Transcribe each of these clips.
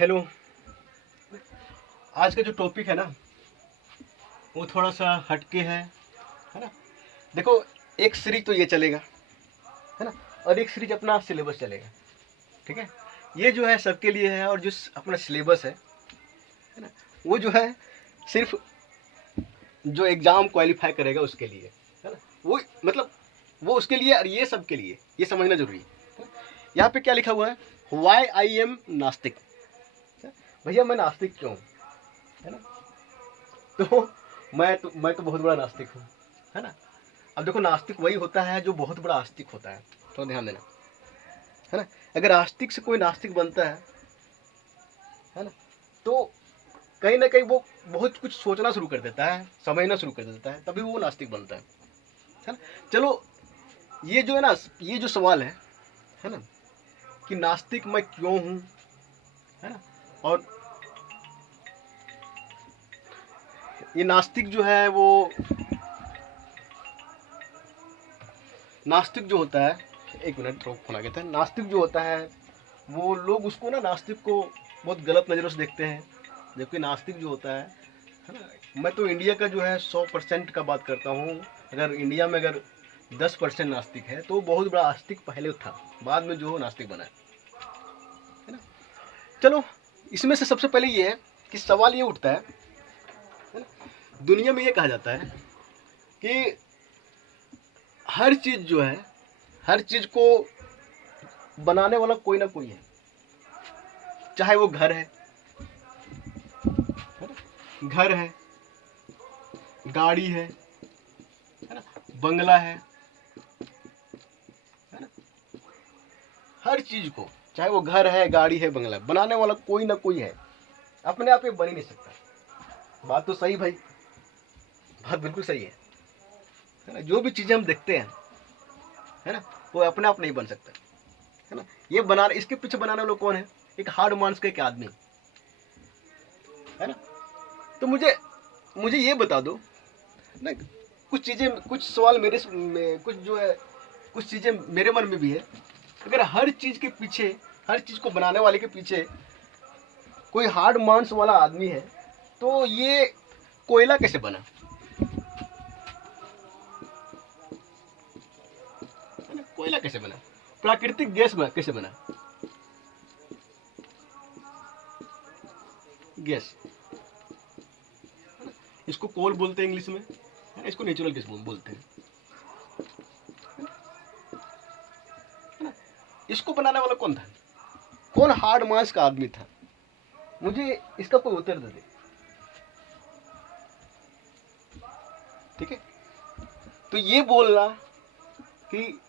Hello. आज का जो टॉपिक है ना वो थोड़ा सा हटके है ना। देखो, एक सीरीज तो ये चलेगा, है ना, और एक सीरीज अपना सिलेबस चलेगा। ठीक है, ये जो है सबके लिए है, और जो अपना सिलेबस है ना, वो जो है सिर्फ जो एग्जाम क्वालिफाई करेगा उसके लिए, है ना। वो मतलब वो उसके लिए, और ये सबके लिए, ये समझना जरूरी है। यहाँ पे क्या लिखा हुआ है, वाई आई एम नास्तिक। भैया मैं नास्तिक क्यों हूँ, है ना। तो मैं तो बहुत बड़ा नास्तिक हूँ, है ना। अब देखो, नास्तिक वही होता है जो बहुत बड़ा आस्तिक होता है, तो ध्यान देना, है ना। अगर आस्तिक से कोई नास्तिक बनता है ना, तो कहीं ना कहीं वो बहुत कुछ सोचना शुरू कर देता है, समझना शुरू कर देता है, तभी वो नास्तिक बनता है ना। चलो, ये जो है ना, ये जो सवाल है ना, कि नास्तिक मैं क्यों हूँ, है ना, और ये नास्तिक जो है वो नास्तिक जो होता है, एक मिनट थोड़ा फोन आ गया था। नास्तिक जो होता है वो लोग उसको ना, नास्तिक को बहुत गलत नज़रों से देखते हैं, जबकि नास्तिक जो होता है ना, मैं तो इंडिया का जो है 100% का बात करता हूँ। अगर इंडिया में अगर 10% नास्तिक है तो बहुत बड़ा आस्तिक पहले था, बाद में जो नास्तिक बना है ना। चलो, इसमें से सबसे पहले ये है कि सवाल ये उठता है ना, दुनिया में ये कहा जाता है कि हर चीज़ जो है, हर चीज़ को बनाने वाला कोई ना कोई है। चाहे वो घर है, गाड़ी है ना, बंगला है ना। हर चीज को, चाहे वो घर है, गाड़ी है, बंगला है, बनाने वाला कोई ना कोई है। अपने आप ये बन ही नहीं सकता। बात तो सही भाई, बात बिल्कुल सही है ना। जो भी चीजें हम देखते हैं, है ना, वो अपने आप नहीं बन सकता, है ना। ये बनाने, इसके पीछे बनाने वाला कौन है? एक हार्ड मांस का एक आदमी, है ना। तो मुझे ये बता दो ना, कुछ चीजें, कुछ सवाल मेरे कुछ जो है, कुछ चीजें मेरे मन में भी है। अगर हर चीज के पीछे, हर चीज को बनाने वाले के पीछे कोई हार्ड मांस वाला आदमी है, तो ये कोयला कैसे बना, है ना? कोयला कैसे बना? प्राकृतिक गैस कैसे बना? गैस, इसको कोल बोलते हैं इंग्लिश में, है ना? इसको नेचुरल गैस बोलते हैं, है ना। इसको बनाने वाला कौन था? कौन हार्ड मांस का आदमी था? मुझे इसका कोई उत्तर दे दे। ठीक है, तो ये बोलना कि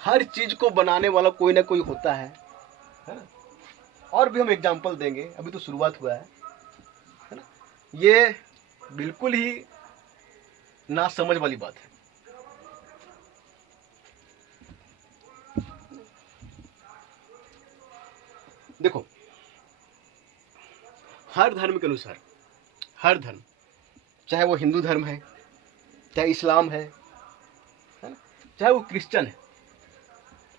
हर चीज को बनाने वाला कोई ना कोई होता है ना। और भी हम एग्जांपल देंगे, अभी तो शुरुआत हुआ है ना। ये बिल्कुल ही ना समझ वाली बात है। देखो, हर धर्म के अनुसार, हर धर्म, चाहे वो हिंदू धर्म है, चाहे इस्लाम है ना, चाहे वो क्रिश्चियन है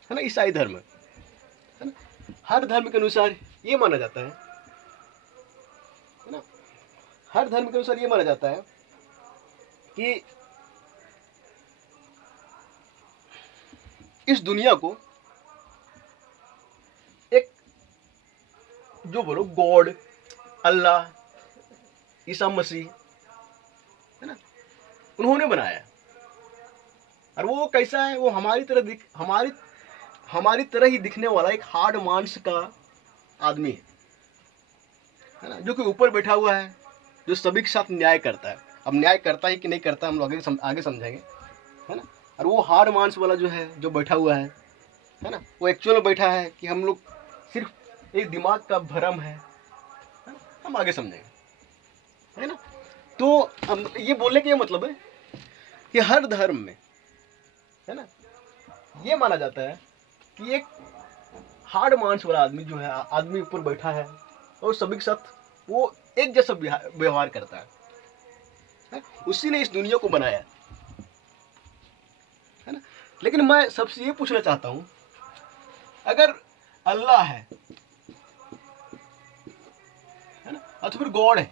ना, ईसाई धर्म है ना, हर धर्म के अनुसार ये माना जाता है ना, हर धर्म के अनुसार ये माना जाता है कि इस दुनिया को एक, जो बोलो, गॉड, अल्लाह, ईसा मसीह, है ना, उन्होंने बनाया। और वो कैसा है? वो हमारी तरह ही दिखने वाला एक हार्ड मांस का आदमी है ना, जो कि ऊपर बैठा हुआ है, जो सभी के साथ न्याय करता है। अब न्याय करता है कि नहीं करता, हम लोग आगे समझेंगे, है ना। और वो हार्ड मांस वाला जो है, जो बैठा हुआ है ना, वो एक्चुअल में बैठा है कि हम लोग सिर्फ एक दिमाग का भ्रम है ना? हम आगे समझेंगे, है ना। तो हम ये बोलने का ये मतलब है कि हर धर्म में, है ना, ये माना जाता है कि एक हार्ड मांस वाला आदमी जो है, आदमी ऊपर बैठा है और सभी के साथ वो एक जैसा व्यवहार करता है। उसी ने इस दुनिया को बनाया, है ना। लेकिन मैं सबसे ये पूछना चाहता हूं, अगर अल्लाह है, तो फिर गॉड है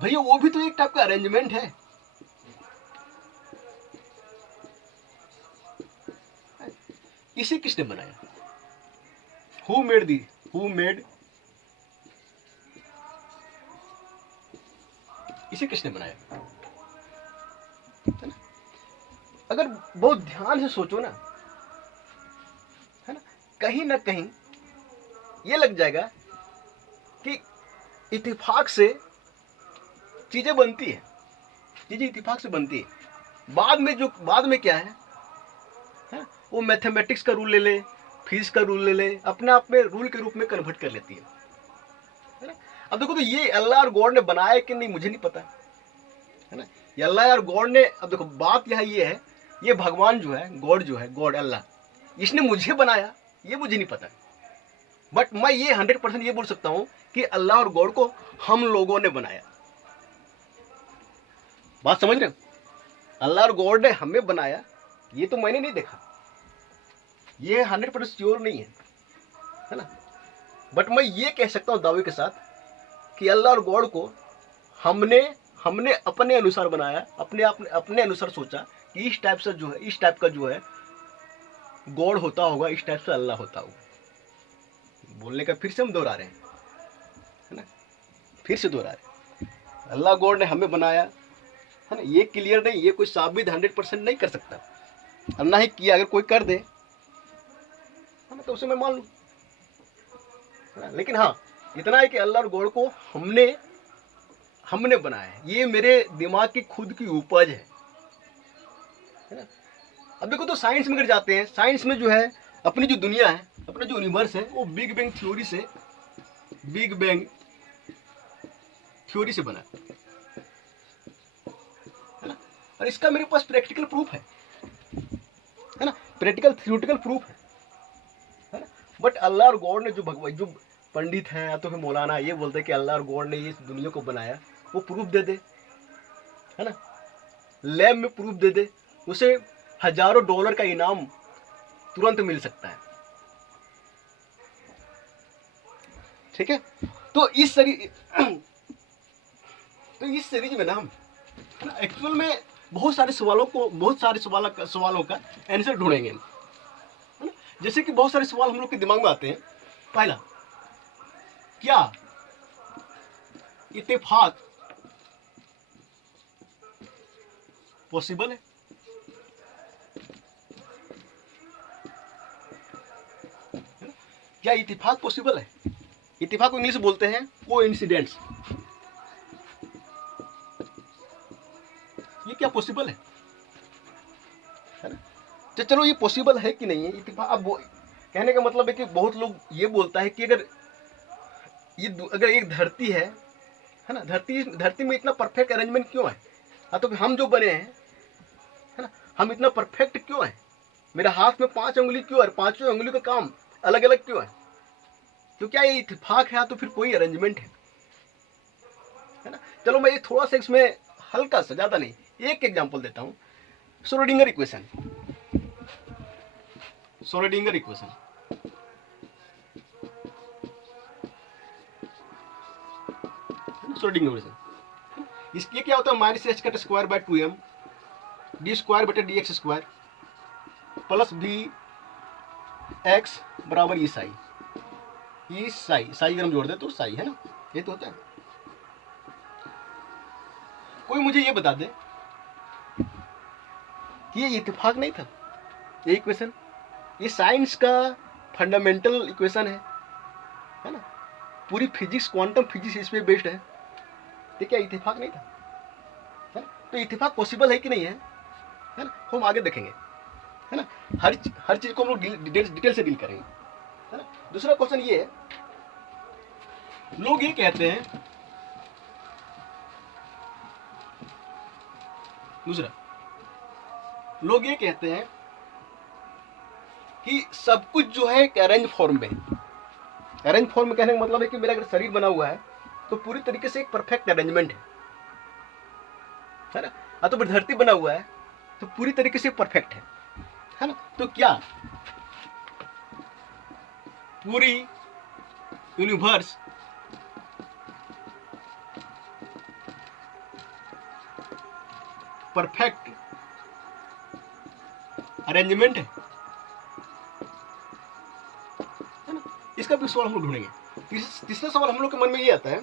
भैया, वो भी तो एक टाइप का अरेंजमेंट है। इसे किसने बनाया? Who made the, who made, इसे किसने बनाया? है ना? अगर बहुत ध्यान से सोचो ना, है ना कहीं ये लग जाएगा कि इत्तेफाक से चीजें बनती है, चीजें इत्तेफाक से बनती है। बाद में क्या है वो मैथमेटिक्स का रूल ले ले, फिजिक्स का रूल ले ले, अपने आप में रूल के रूप में कन्वर्ट कर लेती है ना? अब देखो, तो ये अल्लाह और गॉड ने बनाया कि नहीं मुझे नहीं पता, है ना? ये अल्लाह और गॉड ने, अब देखो बात यहाँ ये है, ये भगवान जो है, गॉड अल्लाह, इसने मुझे बनाया ये मुझे नहीं पता, बट मैं ये 100% ये बोल सकता हूं कि अल्लाह और गॉड को हम लोगों ने बनाया। बात समझ रहे हो? अल्लाह और गॉड ने हमें बनाया, ये तो मैंने नहीं देखा, ये 100% श्योर नहीं है ना? बट मैं ये कह सकता हूं दावे के साथ कि अल्लाह और गॉड को हमने अपने अनुसार बनाया, अपने अनुसार सोचा कि इस टाइप का जो है गॉड होता होगा, इस टाइप से अल्लाह होता होगा। बोलने का फिर से हम दोहरा रहे हैं, है ना? फिर से दोहरा रहे हैं, अल्लाह गॉड ने हमें बनाया, है ना? ये क्लियर नहीं, ये कोई साबित 100% नहीं कर सकता, अल्लाह ही किया, अगर कोई कर दे है ना तो उसे मैं मान लूं, है ना? लेकिन हाँ इतना है कि अल्लाह और गॉड को हमने बनाया है, ये मेरे दिमाग की खुद की उपज है ना? अब देखो, तो साइंस में अगर जाते हैं, साइंस में जो है अपनी जो दुनिया है, अपना जो यूनिवर्स है, वो बिग बैंग थ्योरी से बना है ना? और इसका मेरे पास प्रैक्टिकल प्रूफ है ना? प्रैक्टिकल थ्योरेटिकल प्रूफ है ना? बट अल्लाह और गॉड ने जो पंडित हैं या तो फिर मौलाना ये बोलते हैं कि अल्लाह और गॉड ने इस दुनिया को बनाया, वो प्रूफ दे दे, है ना? लैब में प्रूफ दे दे, उसे हजारों डॉलर का इनाम तुरंत मिल सकता है, ठीक है? तो इस सीरीज में ना हम एक्चुअल में बहुत सारे सवालों का आंसर ढूंढेंगे, है ना? जैसे कि बहुत सारे सवाल हम लोग के दिमाग में आते हैं। पहला, क्या इत्तेफाक पॉसिबल है? क्या इत्तेफाक पॉसिबल है? इत्तेफाक को इंग्लिश में बोलते हैं कोइंसिडेंस। ये क्या पॉसिबल है ना? तो चलो ये पॉसिबल है कि नहीं है इत्तेफाक। अब कहने का मतलब है कि बहुत लोग ये बोलता है कि अगर एक धरती है ना, धरती में इतना परफेक्ट अरेंजमेंट क्यों है? तो हम जो बने हैं, है ना, हम इतना परफेक्ट क्यों है? मेरे हाथ में 5 उंगली क्यों है? 5 उंगली का काम अलग अलग क्यों है? तो क्या ये इत्तेफाक है? तो फिर कोई अरेंजमेंट है ना? चलो मैं ये थोड़ा सा इसमें हल्का सा, ज्यादा नहीं, एक एग्जांपल देता हूं। श्रोडिंगर इक्वेशन, इसके क्या होता है? -h का square by 2m d square बटे dx square plus b x बराबर ई साई अगर हम जोड़ दे तो साई, है ना? ये तो होता है। कोई मुझे ये बता दे कि ये इत्तेफाक नहीं था, ये इक्वेशन, ये साइंस का फंडामेंटल इक्वेशन है ना? पूरी फिजिक्स, क्वांटम फिजिक्स इस पे बेस्ड है। तो क्या इत्तेफाक नहीं था? है ना? तो इत्तेफाक पॉसिबल है कि नहीं है ना? हम आगे देखेंगे, है ना? हर चीज को हम लोग डिटेल से डील करेंगे, है ना? दूसरा क्वेश्चन ये है, लोग ये कहते हैं, कि सब कुछ जो है एक अरेंज फॉर्म में। अरेंज फॉर्म में कहने का मतलब है कि मेरा अगर शरीर बना हुआ है तो पूरी तरीके से एक परफेक्ट अरेंजमेंट है ना? तो धरती बना हुआ है तो पूरी तरीके से परफेक्ट है ना? तो क्या पूरी यूनिवर्स परफेक्ट अरेंजमेंट है ना? इसका भी सवाल हम लोग ढूंढेंगे। तीसरा सवाल हम लोग के मन में ये आता है,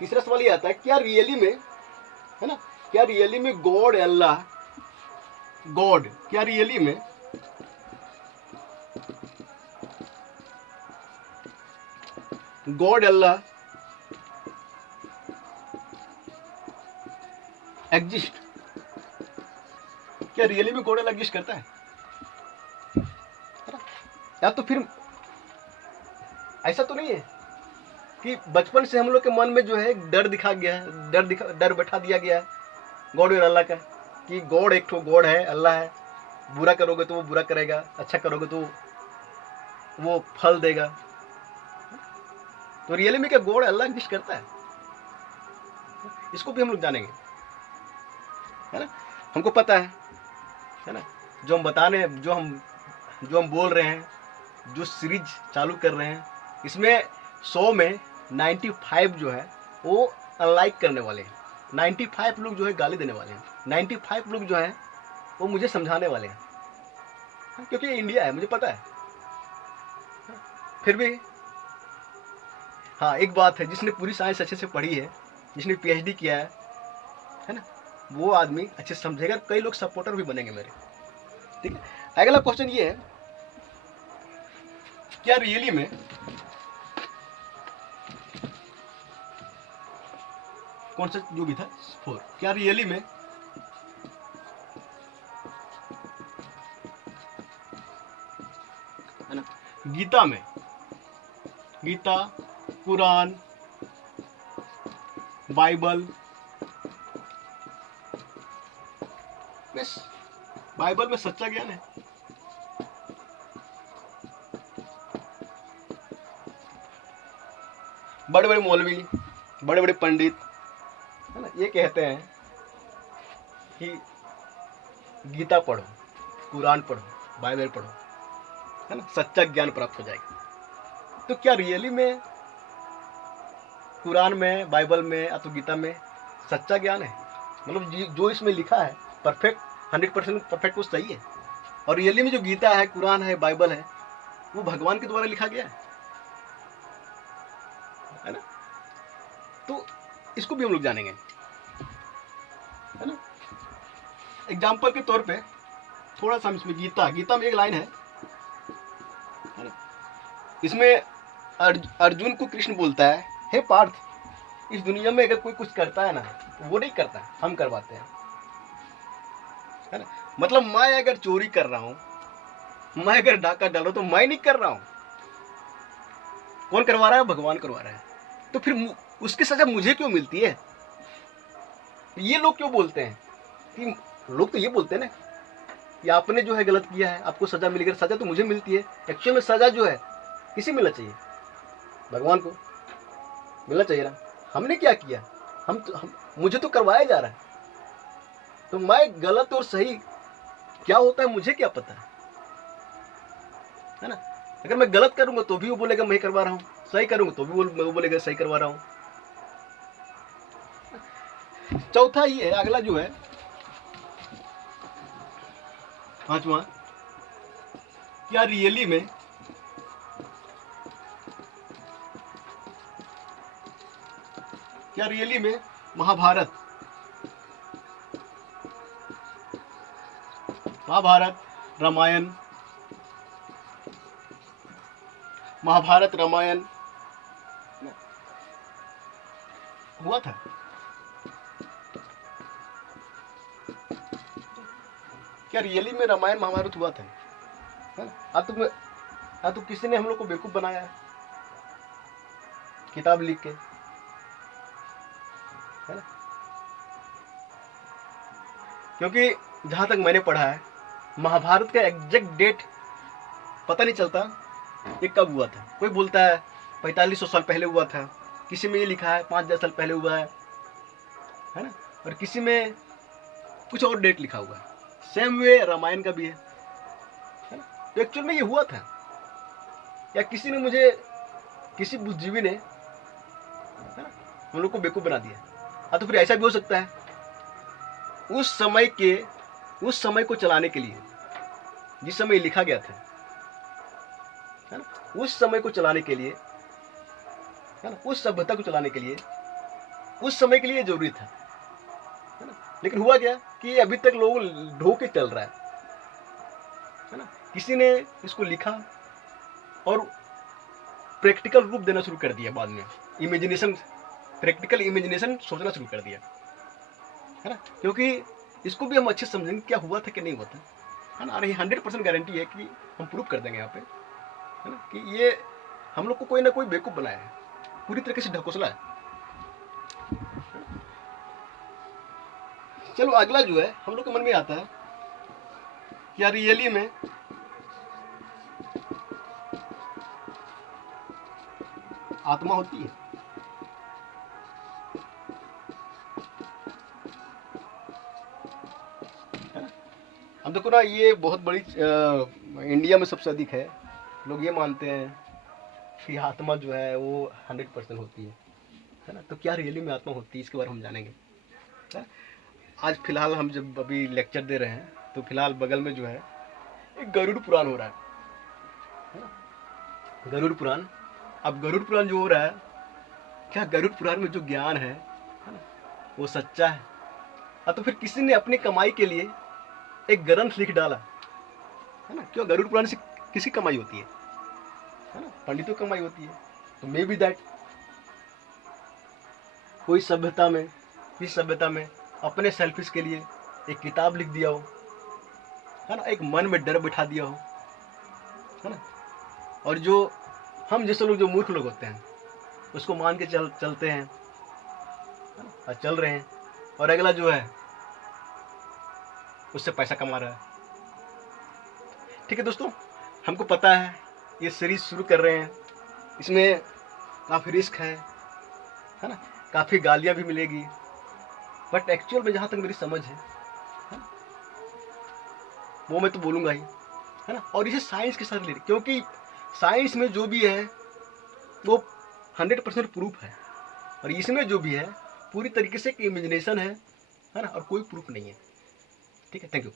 तीसरा सवाल ये आता है, क्या रियली में, है ना, क्या रियली में गॉड अल्लाह, गॉड क्या रियली में गॉड अल्लाह एग्जिस्ट, क्या रियली में गॉड अल्लाह एग्जिस्ट करता है ना? या तो फिर ऐसा तो नहीं है कि बचपन से हम लोग के मन में जो है डर दिखा गया है, डर बैठा दिया गया है गॉड और अल्लाह का, कि गॉड एक ठो गॉड है, अल्लाह है, बुरा करोगे तो वो बुरा करेगा, अच्छा करोगे तो वो फल देगा। तो रियली में क्या गॉड अल्लाह एग्जिस्ट करता है? इसको भी हम लोग जानेंगे, है ना। हमको पता है ना, जो हम बताने, जो हम बोल रहे हैं, जो सीरीज चालू कर रहे हैं, इसमें 100 में 95 जो है वो अनलाइक करने वाले हैं, 95 लोग जो है गाली देने वाले हैं, 95 लोग जो है वो मुझे समझाने वाले हैं, क्योंकि ये इंडिया है, मुझे पता है। फिर भी हाँ, एक बात है, जिसने पूरी साइंस अच्छे से पढ़ी है, जिसने PhD किया है ना, वो आदमी अच्छे से समझेगा। कई लोग सपोर्टर भी बनेंगे मेरे, ठीक है। अगला क्वेश्चन ये है, क्या रियली में कौन सा जो भी था 4, क्या रियली में है ना, गीता में, गीता, कुरान, बाइबल, बाइबल में सच्चा ज्ञान है? बड़े बड़े मौलवी, बड़े बड़े पंडित, है ना, ये कहते हैं कि गीता पढ़ो, कुरान पढ़ो, बाइबल पढ़ो, है ना, सच्चा ज्ञान प्राप्त हो जाएगा। तो क्या रियली में कुरान में, बाइबल में या तो गीता में सच्चा ज्ञान है? मतलब जो इसमें लिखा है परफेक्ट, 100% परफेक्ट, वो सही है? और रियली में जो गीता है, कुरान है, बाइबल है, वो भगवान के द्वारा लिखा गया है ना? तो इसको भी हम लोग जानेंगे, है ना। एग्जाम्पल के तौर पे थोड़ा सा इसमें गीता में एक लाइन है ना, इसमें अर्जुन को कृष्ण बोलता है, हे पार्थ, इस दुनिया में अगर कोई कुछ करता है ना, वो नहीं करता, हम करवाते हैं, है ना। मतलब मैं अगर चोरी कर रहा हूं, मैं अगर डाका डाल रहा हूं, तो मैं नहीं कर रहा हूं, कौन करवा रहा है? भगवान करवा रहा है। तो फिर उसकी सजा मुझे क्यों मिलती है? ये लोग क्यों बोलते हैं कि, लोग तो ये बोलते हैं ना कि आपने जो है गलत किया है, आपको सजा मिलेगी, सजा तो मुझे मिलती है। एक्चुअल में सजा जो है किसे मिलना चाहिए? भगवान को मिलना चाहिए ना। हमने क्या किया? मुझे तो करवाया जा रहा है, तो मैं गलत और सही क्या होता है मुझे क्या पता है ना। अगर मैं गलत करूंगा तो भी वो बोलेगा मैं करवा रहा हूं, सही करूंगा तो भी वो बोलेगा सही करवा रहा हूं। चौथा ये है, अगला जो है 5वां, क्या रियली में महाभारत, रामायण, हुआ था? क्या रियली में रामायण महाभारत हुआ था? है ना। तो किसी ने हम लोग को बेवकूफ बनाया है किताब लिख के, है ना। क्योंकि जहां तक मैंने पढ़ा है, महाभारत का एग्जैक्ट डेट पता नहीं चलता ये कब हुआ था। कोई बोलता है 4500 साल पहले हुआ था, किसी में ये लिखा है 5000 साल पहले हुआ है ना, और किसी में कुछ और डेट लिखा हुआ है। सेम वे रामायण का भी है ना। तो एक्चुअल में ये हुआ था, या किसी ने मुझे, किसी बुद्धिजीवी ने, है ना, हम लोग को बेवकूफ़ बना दिया। हाँ, तो फिर ऐसा भी हो सकता है उस समय को चलाने के लिए, जिस समय लिखा गया था, है ना, उस समय को चलाने के लिए, है ना, उस सभ्यता को चलाने के लिए, उस समय के लिए जरूरी था, है ना। लेकिन हुआ क्या कि अभी तक लोग ढो के चल रहा है ना। किसी ने इसको लिखा और प्रैक्टिकल रूप देना शुरू कर दिया, बाद में प्रैक्टिकल इमेजिनेशन सोचना शुरू कर दिया, है ना। क्योंकि इसको भी हम अच्छे समझेंगे क्या हुआ था कि नहीं हुआ था, है ना। और ये 100% गारंटी है कि हम प्रूव कर देंगे यहाँ पे, है ना, कि ये हम लोग को कोई ना कोई बेवकूफ़ बनाया है, पूरी तरीके से ढकोसला है। चलो अगला जो है हम लोग के मन में आता है, क्या रियली में आत्मा होती है? अब देखो ना, ये बहुत बड़ी इंडिया में सबसे अधिक है, लोग ये मानते हैं कि आत्मा जो है वो 100% होती है ना। तो क्या रियली में आत्मा होती है, इसके बारे में हम जानेंगे, है? आज फिलहाल हम जब अभी लेक्चर दे रहे हैं तो फिलहाल बगल में जो है एक गरुड़ पुराण हो रहा है ना, गरुड़ पुराण। अब गरुड़ पुराण जो हो रहा है, क्या गरुड़ पुराण में जो ज्ञान है ना, वो सच्चा है? तो फिर किसी ने अपनी कमाई के लिए एक ग्रंथ लिख डाला, है ना। क्यों गरुड़ पुराण से किसी कमाई होती है ना, पंडितों की कमाई होती है। तो मे बी दैट कोई सभ्यता में, किस सभ्यता में अपने सेल्फिश के लिए एक किताब लिख दिया हो, है ना, एक मन में डर बिठा दिया हो, है ना। और जो हम जैसे लोग, जो मूर्ख लोग होते हैं, उसको मान के चलते हैं, है ना, और चल रहे हैं, और अगला जो है उससे पैसा कमा रहा है। ठीक है दोस्तों, हमको पता है ये सीरीज शुरू कर रहे हैं, इसमें काफ़ी रिस्क है ना, काफ़ी गालियाँ भी मिलेगी, बट एक्चुअल में जहाँ तक मेरी समझ है ना, वो मैं तो बोलूँगा ही, है ना। और इसे साइंस के साथ ले, क्योंकि साइंस में जो भी है वो 100% प्रूफ है, और इसमें जो भी है पूरी तरीके से एक इमेजिनेशन है ना, और कोई प्रूफ नहीं है। ठीक है, थैंक यू।